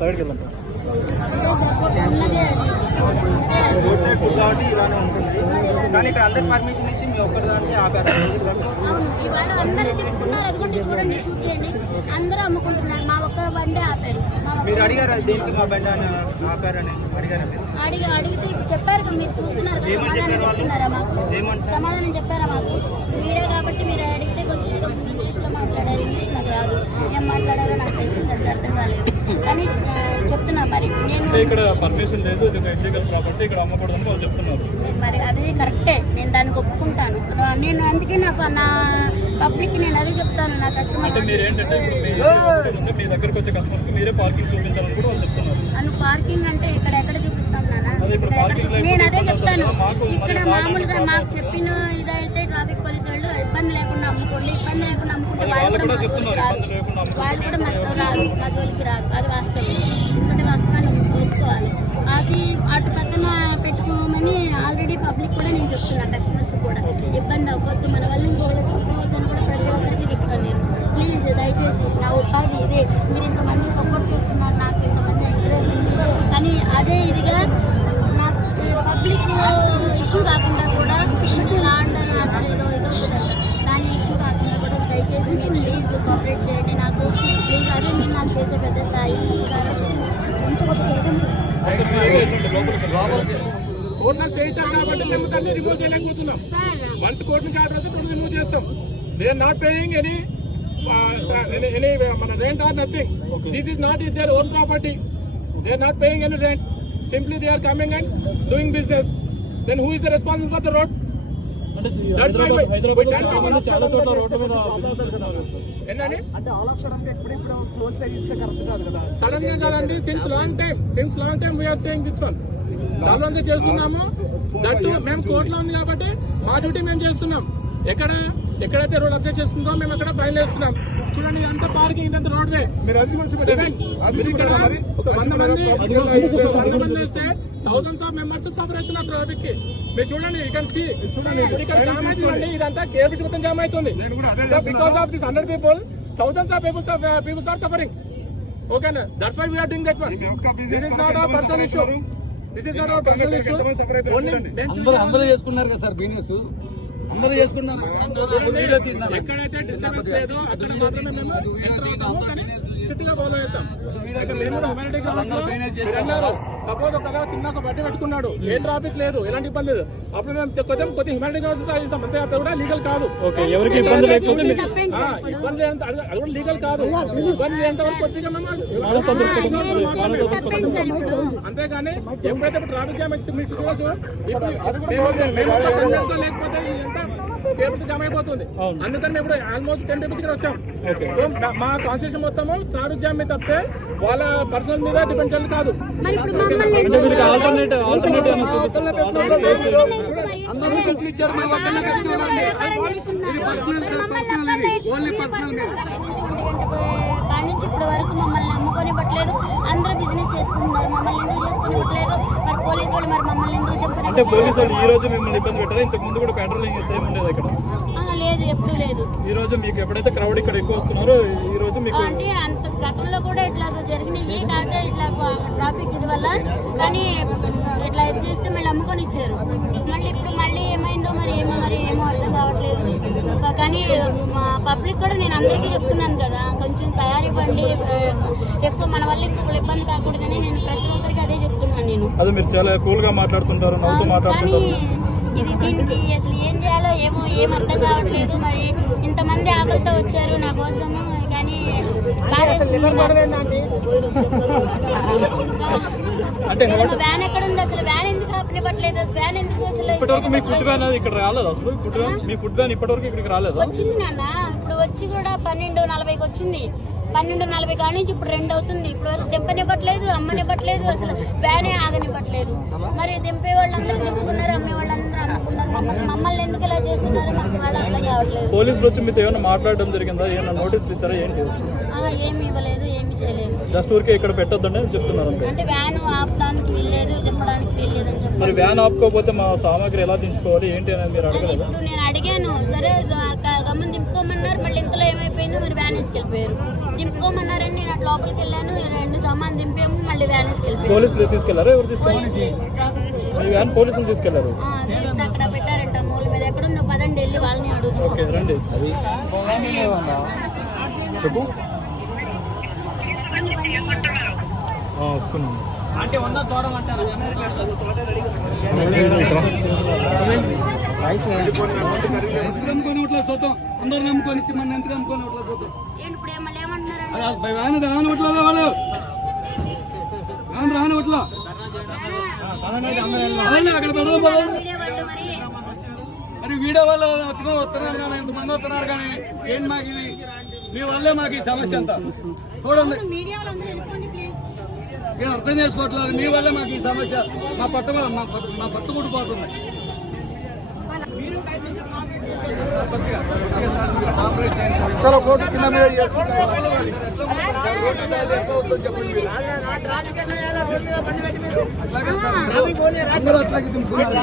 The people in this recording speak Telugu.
సైడ్కి వెళ్ళండి. కాబట్టి ఇలానే ఉంటుంది. కానీ ఇక్కడ అందరి పర్మిషన్ ఇచ్చి మీ ఒక్కరిదాన్ని ఆపారు. అవును, ఇవాళ అందరూ తిప్పుకున్నారు. అదిగోండి చూడండి, షూట్ చేయండి. అందరూ అమ్ముకుంటున్నారు, మా ఒక్క బండి ఆపారు. మీరు అడిగారు దేనికి మా బండి అని ఆపారని అడిగారా? అడిగితే ఇప్పుడు చెప్పారు కదా, మీరు చూస్తున్నారు కదా. సమాధానం చెప్తున్నారా మాకు? సమాధానం చెప్పారా మాకు? మీడియా కాబట్టి మీరు అడిగితే కొంచెం ఏదో ఇంగ్లీష్లో మాట్లాడారు. ఇంగ్లీష్ నాకు రాదు, ఏం మాట్లాడారో నాకు సరిగ్గా అర్థం కాలేదు. కానీ చెప్తున్నా మరి నేను ఇక్కడ పర్మిషన్ లేదు, కాబట్టి ఇక్కడ అమ్మకూడదని వాళ్ళు చెప్తున్నారు. మరి అది కరెక్టే, నేను దానికి ఒప్పుకుంటాను. నేను అందుకే నా పబ్లిక్ నేను అదే చెప్తాను, నా కస్టమర్స్. మీరు ఏంటంటే మీ దగ్గరకు వచ్చే కస్టమర్స్ మీరే పార్కింగ్ చూపించాలని కూడా వాళ్ళు చెప్తున్నారు. అను పార్కింగ్ అంటే ఇక్కడ ఎక్కడ చూపిస్తాం నాన్న? నేను అదే చెప్తాను. ఇక్కడ మామూలుగా మాకు చెప్పిన ఇదైతే ట్రాఫిక్ పోలీసు వాళ్ళు ఇబ్బంది లేకుండా అమ్ముకోండి, ఇబ్బంది లేకుండా అమ్ముకుంటే వాళ్ళు కూడా మా జోలికి రాదు, వాళ్ళు కూడా మా జోలికి రాదు. అది వాస్తవం, ఎందుకంటే వాస్తవాన్ని ఒప్పుకోవాలి. అది అటు పక్కన పెట్టుకోమని ఆల్రెడీ పబ్లిక్ కూడా నేను చెప్తున్నా, కస్టమర్స్ కూడా ఇబ్బంది అవ్వద్దు, మన వల్ల ఇంకొక సఫర్ అవ్వద్దని కూడా ప్రతి ఒక్కరికి చెప్తాను నేను. ప్లీజ్ దయచేసి నా ఉపాధి ఇదే, మీరు ఇంతమంది సపోర్ట్ చేస్తున్నారు, నాకు ఇంతమంది ఎంకరేజ్ ఉంది. కానీ అదే ఇదిగా నాకు పబ్లిక్ ఇష్యూ కాకుండా కూడా ఆర్డర్ ఏదో ఉంటుందంట, దాని ఇష్యూ కాకుండా కూడా దయచేసి మీరు ప్లీజ్ కోఆపరేట్ చేయండి నాకు, ప్లీజ్. అదే మీరు నాకు చేసే పెద్ద స్థాయి కోర్టులో స్టే ఇచ్చారు కాబట్టి మేము దాన్ని రిమూవ్ చేయలేకపోతున్నాం. వన్స్ కోర్టు నుంచి ఆర్డర్ వస్తే కోర్టు రిమూవ్ చేస్తాం. They are not paying any మన rent or nothing. This is not their own property. They are not paying any rent. Simply they are coming and doing business. Then who is the responsible for the road? Sudden గా కదండి, since long time we are saying this one. చాలా రోజులు చేస్తున్నాము. దట్టు మేము కోర్టులో ఉంది కాబట్టి మా డ్యూటీ మేము చేస్తున్నాం. ఎక్కడైతే రోడ్ అప్డేట్ చేస్తుందో మేము అక్కడ ఫైన్ వేస్తున్నాం. చూడండి, ఇదంతా పార్కింగ్, ఇదంతా రోడ్ వే. ఒక 100 మంది వస్తే థౌసండ్స్ ఆఫ్ మెంబర్స్ సఫర్ అవుతున్నారు ట్రాఫిక్ కి. మీరు చూడండి, యూ కెన్ సీ ఇక్కడ జామ్ అవుతుందండి. ఇదంతా కేబిట్ మొత్తం జామ్ అవుతుంది. Because of this 100 people, thousands of people are suffering. Okay, that's why we are doing that one. This is not our personal issue. అందరూ చేసుకున్నారు కదా సార్, బిజినెస్ అందరూ చేసుకున్నారు. ఎక్కడైతే డిస్టర్బెన్స్ లేదో అక్కడ మాత్రమే మేము ఎంటర్ అవుతాము, కానీ స్ట్రిక్ట్ గా ఫాలో అవుతాం. సపోజ్ ఒక చిన్న బడ్డీ పెట్టుకున్నాడు, ఏ ట్రాఫిక్ లేదు, ఎలాంటి ఇబ్బంది లేదు, అప్పుడు మేము చెప్తాం కొద్దిగా హ్యూమానిటీ గ్రౌండ్స్ అంతే. అది కూడా లీగల్ కాదు. ఎవరికి ఇబ్బంది లేకపోతే ఇబ్బంది అది కూడా లీగల్ కాదు. ఇబ్బంది లేనంత వరకు కొద్దిగా మేము అంతేగాని ఎప్పుడైతే ట్రాఫిక్ జామ్ వచ్చి మీకు చూడొచ్చు, లేకపోతే ఎంత కేబుల్ జామ్ అయిపోతుంది. అందుకని మేము ఇప్పుడు ఆల్మోస్ట్ 10 people ఇక్కడ వచ్చాం. సో మా కాన్స్టిట్యూషన్ మొత్తము ట్రాఫిక్ జామ్ మీద తప్పితే వాళ్ళ పర్సనల్ మీద డిపెండ్ చేయాలి కాదు. నుంచి ఇప్పటి వరకు మమ్మల్ని నమ్ముకొనివ్వట్లేదు. అందరూ బిజినెస్ చేసుకుంటున్నారు, మమ్మల్ని ఎందుకు చేసుకునివ్వట్లేదు? మరి పోలీసు వాళ్ళు మరి మమ్మల్ని ఎందుకు అంటే పోలీసు వాళ్ళు ఈ రోజు మిమ్మల్ని ఇబ్బంది పెట్టారు? ఇంతకు ముందు కూడా పెట్రోలింగ్ సేమ్ ఉండేది ఇక్కడ? లేదు, ఎప్పుడు లేదు. ఈ రోజు మీకు ఎప్పుడైతే క్రౌడ్ ఇక్కడ ఎక్కువ వస్తున్నారో ఈ రోజు మీకు అంటే అంత గతంలో కూడా ఇట్లా జరిగినాయి, కాక ఇట్లా ట్రాఫిక్ ఇది వల్ల. కానీ ఇట్లా చేస్తే మళ్ళీ అమ్ముకొని ఇచ్చారు. మళ్ళీ ఇప్పుడు మళ్ళీ ఏమైందో మరి ఏమో అర్థం కావట్లేదు. కానీ మా పబ్లిక్ కూడా నేను అందరికీ చెప్తున్నాను కదా, కొంచెం తయారివ్వండి, ఎక్కువ మన వల్ల ఇంకొకరు ఇబ్బంది కాకూడదని నేను ప్రతి ఒక్కరికి అదే చెప్తున్నాను. నేను అదే మీరు చాలా కూల్ గా మాట్లాడుతుంటారు, కానీ ఇది దీనికి అసలు ఏం చేయాలో ఏం అర్థం కావట్లేదు. మరి ఇంతమంది ఆకలితో వచ్చారు నా కోసము, కానీ వ్యాన్ ఎక్కడ ఉంది? అసలు వ్యాన్ ఎందుకు ఆపనివ్వట్లేదు? వ్యాన్ ఎందుకు అసలు వచ్చింది నాన్న? ఇప్పుడు వచ్చి కూడా 12:40కి వచ్చింది. 12:40 కాడ నుంచి ఇప్పుడు 2 అవుతుంది. ఇప్పుడు వరకు దింపనివ్వట్లేదు, అమ్మనివ్వట్లేదు, అసలు వ్యానే ఆగనివ్వట్లేదు. మరి దింపే వాళ్ళందరూ దింపుకున్నారు, అమ్మే వాళ్ళందరూ అమ్ముకున్నారు. మమ్మల్ని ఎందుకు ఇలా చేస్తున్నారు నాకు వాళ్ళు అర్థం కావట్లేదు. పోలీసులు వచ్చి మీతో ఏమైనా మాట్లాడడం జరిగిందా? ఏమైనా నోటీసులు ఇచ్చారా? ఏంటి? ఏమి ఇవ్వలేదు, ఏమి చేయలేదు. జస్ట్ ఊరికే ఇక్కడ పెట్టొద్దని చెప్తున్నారు. అంటే వ్యాన్ ఆపడానికి వీల్లేదు, దింపడానికి వీల్లేదు అని చెప్పి. మరి వ్యాన్ ఆపుకోకపోతే మా సామాగ్రి ఎలా దించుకోవాలి ఏంటి అనేది మీరు అడగలేదు? ఇప్పుడు నేను అడిగాను, సరే గమ్మని దింపుకోమన్నారు. మళ్ళీ ఇంతలో ఏమైపోయిందో మరి వ్యాన్ వేసుకెళ్ళిపోయారు. దింపుకోమన్నారని నేను అటు లోపలికి వెళ్ళాను, 2 సామాన్ దింపాము. మళ్ళీ వ్యాన్ తీసుకెళ్ళిపోయారు. పోలీసులు తీసుకెళ్లారా? ఎవరు తీసుకెళ్ళారు? పోలీసులు, ట్రాఫిక్ పోలీసులు. ఈ వ్యాన్ పోలీసులు తీసుకెళ్లారు. తీసుకుని అక్కడ పెట్టారంట మూల మీద. ఎక్కడుందో పదండి వెళ్ళి వాళ్ళని అడుగుతాం. ఓకే రండి. అది చెప్పు. వస్తున్నాను. అంటే ఉన్న తోడమంటారు నమ్ముకొని ఇట్లా చూద్దాం, అందరు నమ్ముకొని మన ఎంత నమ్ముకొని ఇట్లా చూద్దాం. ఏంటి ఇప్పుడు మళ్ళీ ఏమంటున్నారండి? రాని ఇట్లా వాళ్ళు రాని ఇట్లా అక్కడ వీడియో పట్టు మరి. మరి వీడియో వాళ్ళు వస్తున్నారు కానీ ఇంతమంది వస్తున్నారు కానీ ఏంటి మాకు ఇది? మీ వల్లే మాకు ఈ సమస్య అంతా. చూడండి, మీడియా వాళ్ళందరూ వెళ్ళిపోండి ప్లీజ్. మీరు అర్థం చేసుకోవట్లేదు. మీ వల్లే మాకు ఈ సమస్య. మా పట్టు ముడిపోతుంది. అందరూ అట్లాగే దింపుకున్నారు.